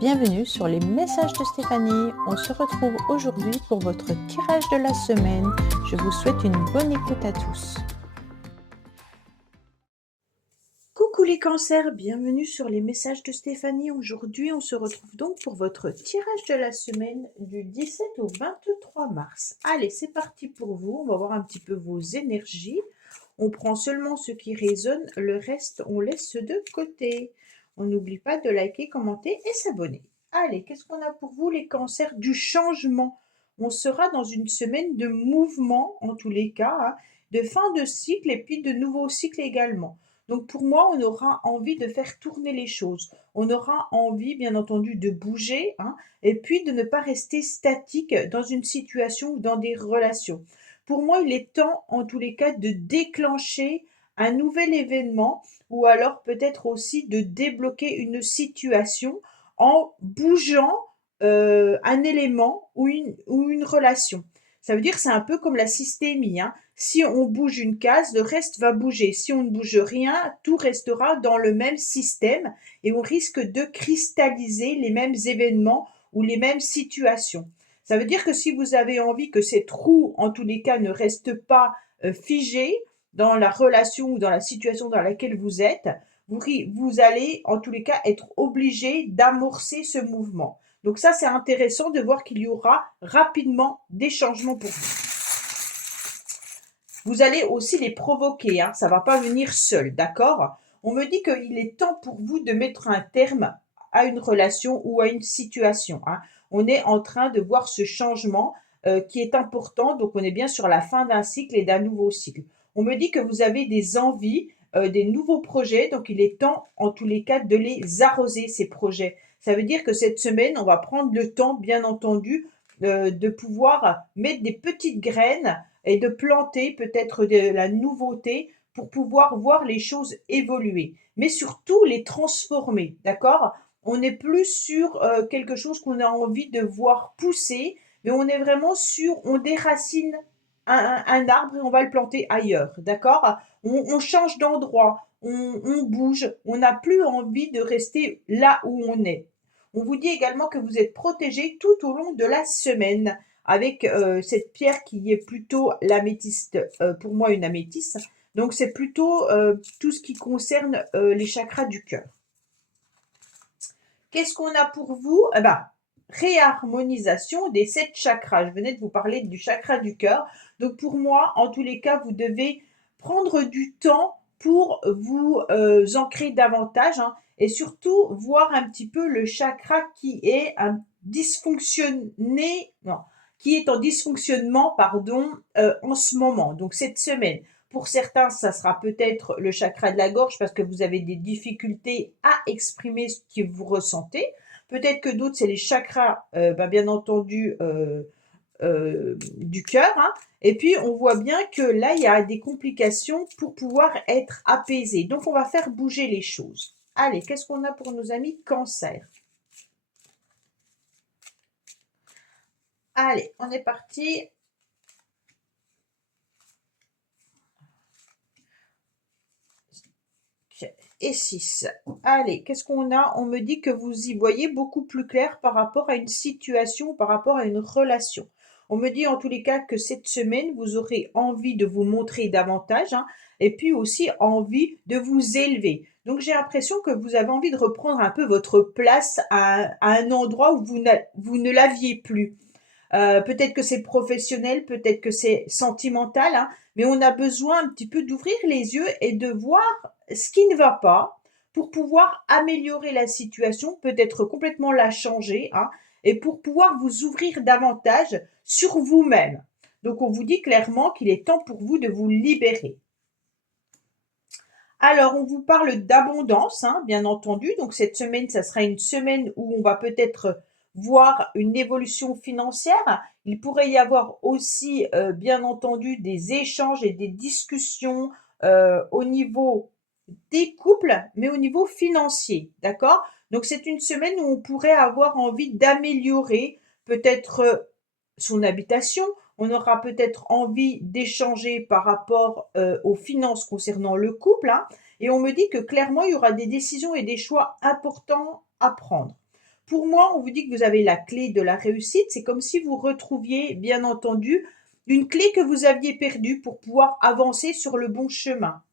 Bienvenue sur les messages de Stéphanie. On se retrouve aujourd'hui pour votre tirage de la semaine. Je vous souhaite une bonne écoute à tous. Coucou les cancers, bienvenue sur les messages de Stéphanie. Aujourd'hui, on se retrouve donc pour votre tirage de la semaine du 17 au 23 mars. Allez, c'est parti pour vous. On va voir un petit peu vos énergies. On prend seulement ce qui résonne, le reste, on laisse de côté. On n'oublie pas de liker, commenter et s'abonner. Allez, qu'est-ce qu'on a pour vous les cancers du changement? On sera dans une semaine de mouvement, en tous les cas, hein, de fin de cycle et puis de nouveaux cycles également. Donc pour moi, on aura envie de faire tourner les choses. On aura envie, bien entendu, de bouger, hein, et puis de ne pas rester statique dans une situation ou dans des relations. Pour moi, il est temps, en tous les cas, de déclencher un nouvel événement ou alors peut-être aussi de débloquer une situation en bougeant un élément ou une relation. Ça veut dire que c'est un peu comme la systémie, hein. Si on bouge une case, le reste va bouger. Si on ne bouge rien, tout restera dans le même système et on risque de cristalliser les mêmes événements ou les mêmes situations. Ça veut dire que si vous avez envie que cette roue, en tous les cas, ne reste pas figée dans la relation ou dans la situation dans laquelle vous êtes, vous allez, en tous les cas, être obligé d'amorcer ce mouvement. Donc ça, c'est intéressant de voir qu'il y aura rapidement des changements pour vous. Vous allez aussi les provoquer, hein, ça ne va pas venir seul, d'accord? On me dit qu'il est temps pour vous de mettre un terme à une relation ou à une situation, hein. On est en train de voir ce changement qui est important, donc on est bien sur la fin d'un cycle et d'un nouveau cycle. On me dit que vous avez des envies, des nouveaux projets, donc il est temps en tous les cas de les arroser, ces projets. Ça veut dire que cette semaine, on va prendre le temps, bien entendu, de pouvoir mettre des petites graines et de planter peut-être de la nouveauté pour pouvoir voir les choses évoluer, mais surtout les transformer, d'accord? On n'est plus sur quelque chose qu'on a envie de voir pousser, mais on est vraiment sur, on déracine un arbre et on va le planter ailleurs, d'accord? On change d'endroit, on bouge, on n'a plus envie de rester là où on est. On vous dit également que vous êtes protégé tout au long de la semaine avec cette pierre qui est plutôt l'améthyste, pour moi une améthyste. Donc c'est plutôt tout ce qui concerne les chakras du cœur. Qu'est-ce qu'on a pour vous? Eh ben, réharmonisation des 7 chakras. Je venais de vous parler du chakra du cœur. Donc pour moi, en tous les cas, vous devez prendre du temps pour vous ancrer davantage, hein, et surtout voir un petit peu le chakra qui est dysfonctionné, non, qui est en dysfonctionnement, pardon, en ce moment, donc cette semaine. Pour certains, ça sera peut-être le chakra de la gorge parce que vous avez des difficultés à exprimer ce que vous ressentez. Peut-être que d'autres, c'est les chakras, bien entendu, du cœur, hein. Et puis, on voit bien que là, il y a des complications pour pouvoir être apaisé. Donc, on va faire bouger les choses. Allez, qu'est-ce qu'on a pour nos amis cancer? Allez, on est parti. Et 6. Allez, qu'est-ce qu'on a? On me dit que vous y voyez beaucoup plus clair par rapport à une situation, par rapport à une relation. On me dit en tous les cas que cette semaine, vous aurez envie de vous montrer davantage, hein, et puis aussi envie de vous élever. Donc j'ai l'impression que vous avez envie de reprendre un peu votre place à un endroit où vous ne l'aviez plus. Peut-être que c'est professionnel, peut-être que c'est sentimental, hein, mais on a besoin un petit peu d'ouvrir les yeux et de voir ce qui ne va pas pour pouvoir améliorer la situation, peut-être complètement la changer, hein, et pour pouvoir vous ouvrir davantage sur vous-même. Donc on vous dit clairement qu'il est temps pour vous de vous libérer. Alors, on vous parle d'abondance, hein, bien entendu. Donc, cette semaine, ça sera une semaine où on va peut-être voir une évolution financière. Il pourrait y avoir aussi, bien entendu, des échanges et des discussions au niveau des couples, mais au niveau financier, d'accord? Donc, c'est une semaine où on pourrait avoir envie d'améliorer peut-être son habitation. On aura peut-être envie d'échanger par rapport aux finances concernant le couple, hein, et on me dit que clairement, il y aura des décisions et des choix importants à prendre. pour moi, on vous dit que vous avez la clé de la réussite. C'est comme si vous retrouviez, bien entendu, une clé que vous aviez perdue pour pouvoir avancer sur le bon chemin.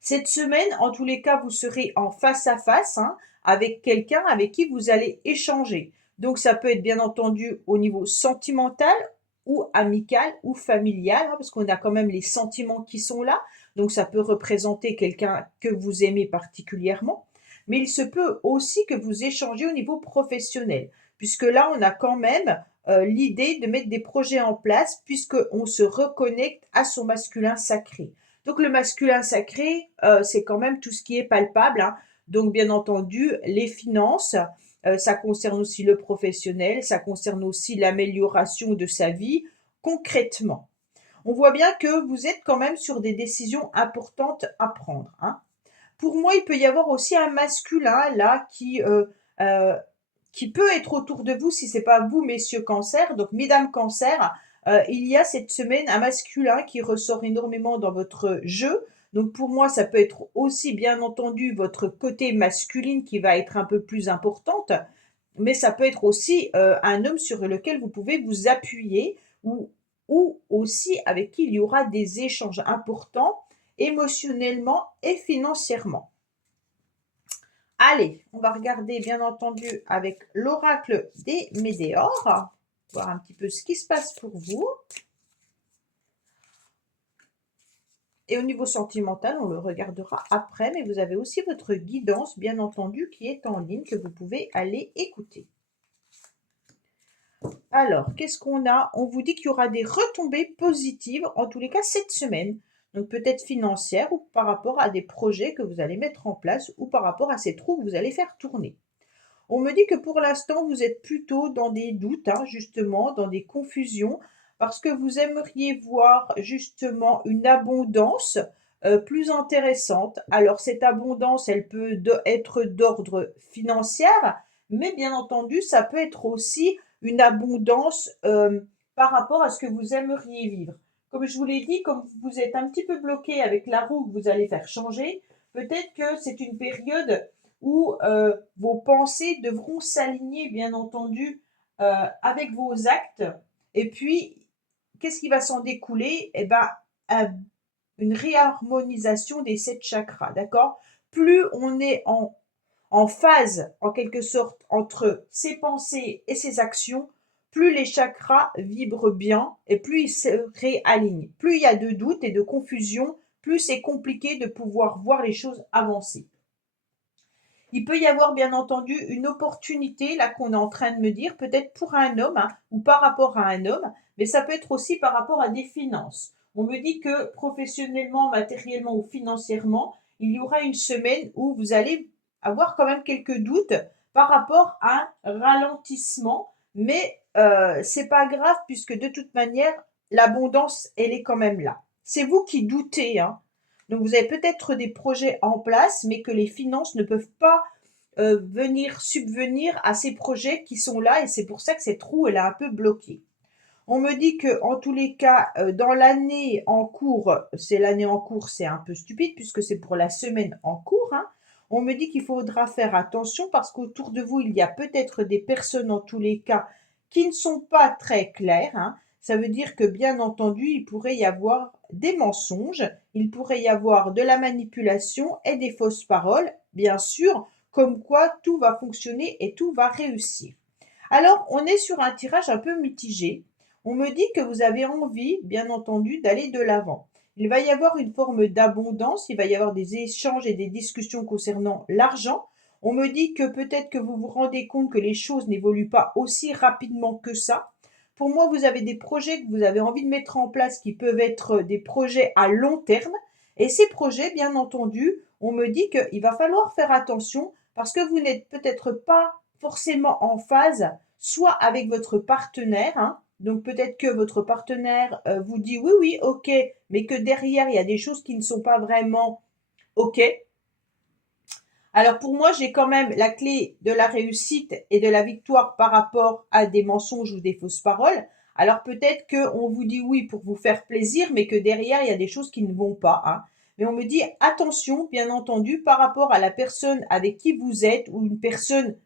Cette semaine, en tous les cas, vous serez en face à face hein, avec quelqu'un avec qui vous allez échanger. Donc, ça peut être bien entendu au niveau sentimental ou amical ou familial, hein, parce qu'on a quand même les sentiments qui sont là. Donc, ça peut représenter quelqu'un que vous aimez particulièrement. Mais il se peut aussi que vous échangez au niveau professionnel, puisque là, on a quand même l'idée de mettre des projets en place, puisqu'on se reconnecte à son masculin sacré. Donc le masculin sacré, c'est quand même tout ce qui est palpable, hein. Donc bien entendu, les finances, ça concerne aussi le professionnel, ça concerne aussi l'amélioration de sa vie concrètement. On voit bien que vous êtes quand même sur des décisions importantes à prendre, hein. Pour moi, il peut y avoir aussi un masculin là heu, qui peut être autour de vous si c'est pas vous, messieurs Cancer. Donc mesdames Cancer, il y a cette semaine un masculin qui ressort énormément dans votre jeu. Donc pour moi, ça peut être aussi bien entendu votre côté masculine qui va être un peu plus importante, mais ça peut être aussi, un homme sur lequel vous pouvez vous appuyer ou aussi avec qui il y aura des échanges importants émotionnellement et financièrement. Allez, on va regarder bien entendu avec l'oracle des Médéors, voir un petit peu ce qui se passe pour vous. Et au niveau sentimental, on le regardera après, mais vous avez aussi votre guidance, bien entendu, qui est en ligne, que vous pouvez aller écouter. Alors, qu'est-ce qu'on a? On vous dit qu'il y aura des retombées positives, en tous les cas cette semaine. Donc peut-être financières ou par rapport à des projets que vous allez mettre en place ou par rapport à ces trous que vous allez faire tourner. On me dit que pour l'instant, vous êtes plutôt dans des doutes, hein, justement, dans des confusions, parce que vous aimeriez voir justement une abondance plus intéressante. Alors cette abondance, elle peut être d'ordre financier, mais bien entendu, ça peut être aussi une abondance par rapport à ce que vous aimeriez vivre. Comme je vous l'ai dit, comme vous êtes un petit peu bloqué avec la roue que vous allez faire changer, peut-être que c'est une période où vos pensées devront s'aligner, bien entendu, avec vos actes. Et puis, qu'est-ce qui va s'en découler? Eh ben, une réharmonisation des 7 chakras, d'accord? Plus on est en phase, en quelque sorte, entre ses pensées et ses actions, plus les chakras vibrent bien et plus ils se réalignent. Plus il y a de doutes et de confusion, plus c'est compliqué de pouvoir voir les choses avancer. Il peut y avoir bien entendu une opportunité, là qu'on est en train de me dire, peut-être pour un homme hein, ou par rapport à un homme, mais ça peut être aussi par rapport à des finances. On me dit que professionnellement, matériellement ou financièrement, il y aura une semaine où vous allez avoir quand même quelques doutes par rapport à un ralentissement, mais c'est pas grave puisque de toute manière, l'abondance, elle est quand même là. C'est vous qui doutez, hein. Donc vous avez peut-être des projets en place, mais que les finances ne peuvent pas venir subvenir à ces projets qui sont là et c'est pour ça que cette roue, elle est un peu bloquée. On me dit que en tous les cas, dans l'année en cours, c'est l'année en cours, c'est un peu stupide puisque c'est pour la semaine en cours, hein. On me dit qu'il faudra faire attention parce qu'autour de vous, il y a peut-être des personnes en tous les cas qui ne sont pas très claires, hein. Ça veut dire que bien entendu, il pourrait y avoir des mensonges, il pourrait y avoir de la manipulation et des fausses paroles, bien sûr, comme quoi tout va fonctionner et tout va réussir. Alors, on est sur un tirage un peu mitigé. On me dit que vous avez envie, bien entendu, d'aller de l'avant. Il va y avoir une forme d'abondance, il va y avoir des échanges et des discussions concernant l'argent. On me dit que peut-être que vous vous rendez compte que les choses n'évoluent pas aussi rapidement que ça. Pour moi, vous avez des projets que vous avez envie de mettre en place qui peuvent être des projets à long terme. Et ces projets, bien entendu, on me dit qu'il va falloir faire attention parce que vous n'êtes peut-être pas forcément en phase, soit avec votre partenaire, hein, donc peut-être que votre partenaire vous dit oui, oui, ok, mais que derrière, il y a des choses qui ne sont pas vraiment ok. Alors pour moi, j'ai quand même la clé de la réussite et de la victoire par rapport à des mensonges ou des fausses paroles. Alors peut-être qu'on vous dit oui pour vous faire plaisir, mais que derrière, il y a des choses qui ne vont pas, hein. Mais on me dit attention, bien entendu, par rapport à la personne avec qui vous êtes ou une personne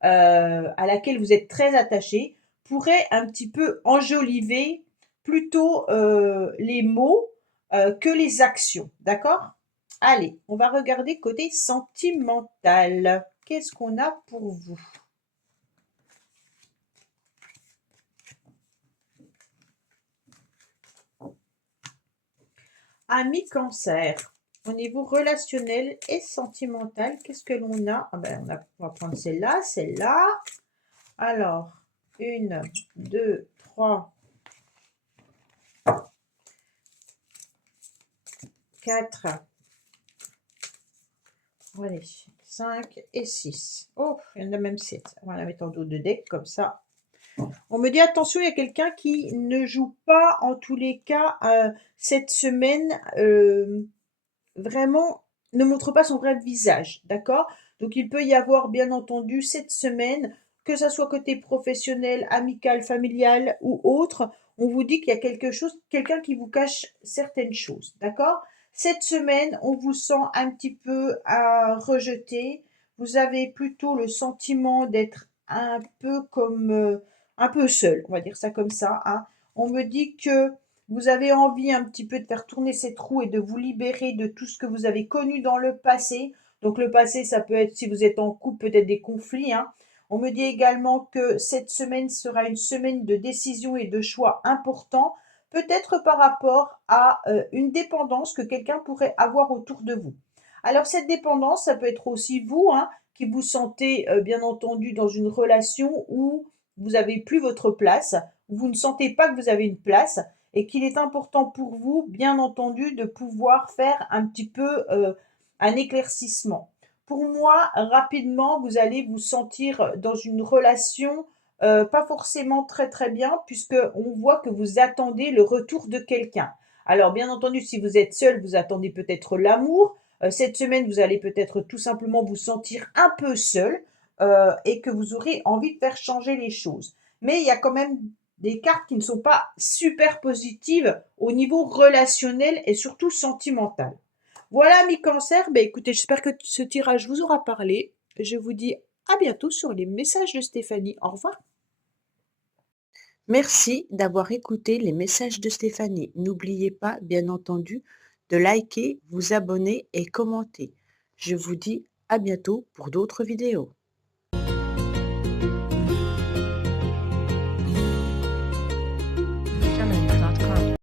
à laquelle vous êtes très attaché, pourrait un petit peu enjoliver plutôt les mots que les actions. D'accord? Allez, on va regarder côté sentimental. Qu'est-ce qu'on a pour vous? Ami Cancer. Au niveau relationnel et sentimental, qu'est-ce que l'on a? Ah ben, on va prendre celle-là, celle-là. Alors, une, deux, trois, quatre, allez, 5 et 6. Oh, il y en a même 7. On va la mettre en dos de deck, comme ça. On me dit attention, il y a quelqu'un qui ne joue pas, en tous les cas, cette semaine, vraiment, ne montre pas son vrai visage, d'accord? Donc il peut y avoir, bien entendu, cette semaine, que ça soit côté professionnel, amical, familial ou autre, on vous dit qu'il y a quelque chose, quelqu'un qui vous cache certaines choses, d'accord? Cette semaine, on vous sent un petit peu rejeté. Vous avez plutôt le sentiment d'être un peu comme un peu seul, on va dire ça comme ça, hein. On me dit que vous avez envie un petit peu de faire tourner cette roue et de vous libérer de tout ce que vous avez connu dans le passé. Donc le passé, ça peut être, si vous êtes en couple, peut-être des conflits, hein. On me dit également que cette semaine sera une semaine de décision et de choix importants, peut-être par rapport à une dépendance que quelqu'un pourrait avoir autour de vous. Alors cette dépendance, ça peut être aussi vous, hein, qui vous sentez bien entendu dans une relation où vous n'avez plus votre place, où vous ne sentez pas que vous avez une place et qu'il est important pour vous, bien entendu, de pouvoir faire un petit peu un éclaircissement. Pour moi, rapidement, vous allez vous sentir dans une relation pas forcément très très bien, puisque on voit que vous attendez le retour de quelqu'un. Alors, bien entendu, si vous êtes seul, vous attendez peut-être l'amour. Cette semaine, vous allez peut-être tout simplement vous sentir un peu seul et que vous aurez envie de faire changer les choses. Mais il y a quand même des cartes qui ne sont pas super positives au niveau relationnel et surtout sentimental. Voilà, mes cancers. Ben, écoutez, j'espère que ce tirage vous aura parlé. Je vous dis à bientôt sur les messages de Stéphanie. Au revoir. Merci d'avoir écouté les messages de Stéphanie. N'oubliez pas, bien entendu, de liker, vous abonner et commenter. Je vous dis à bientôt pour d'autres vidéos.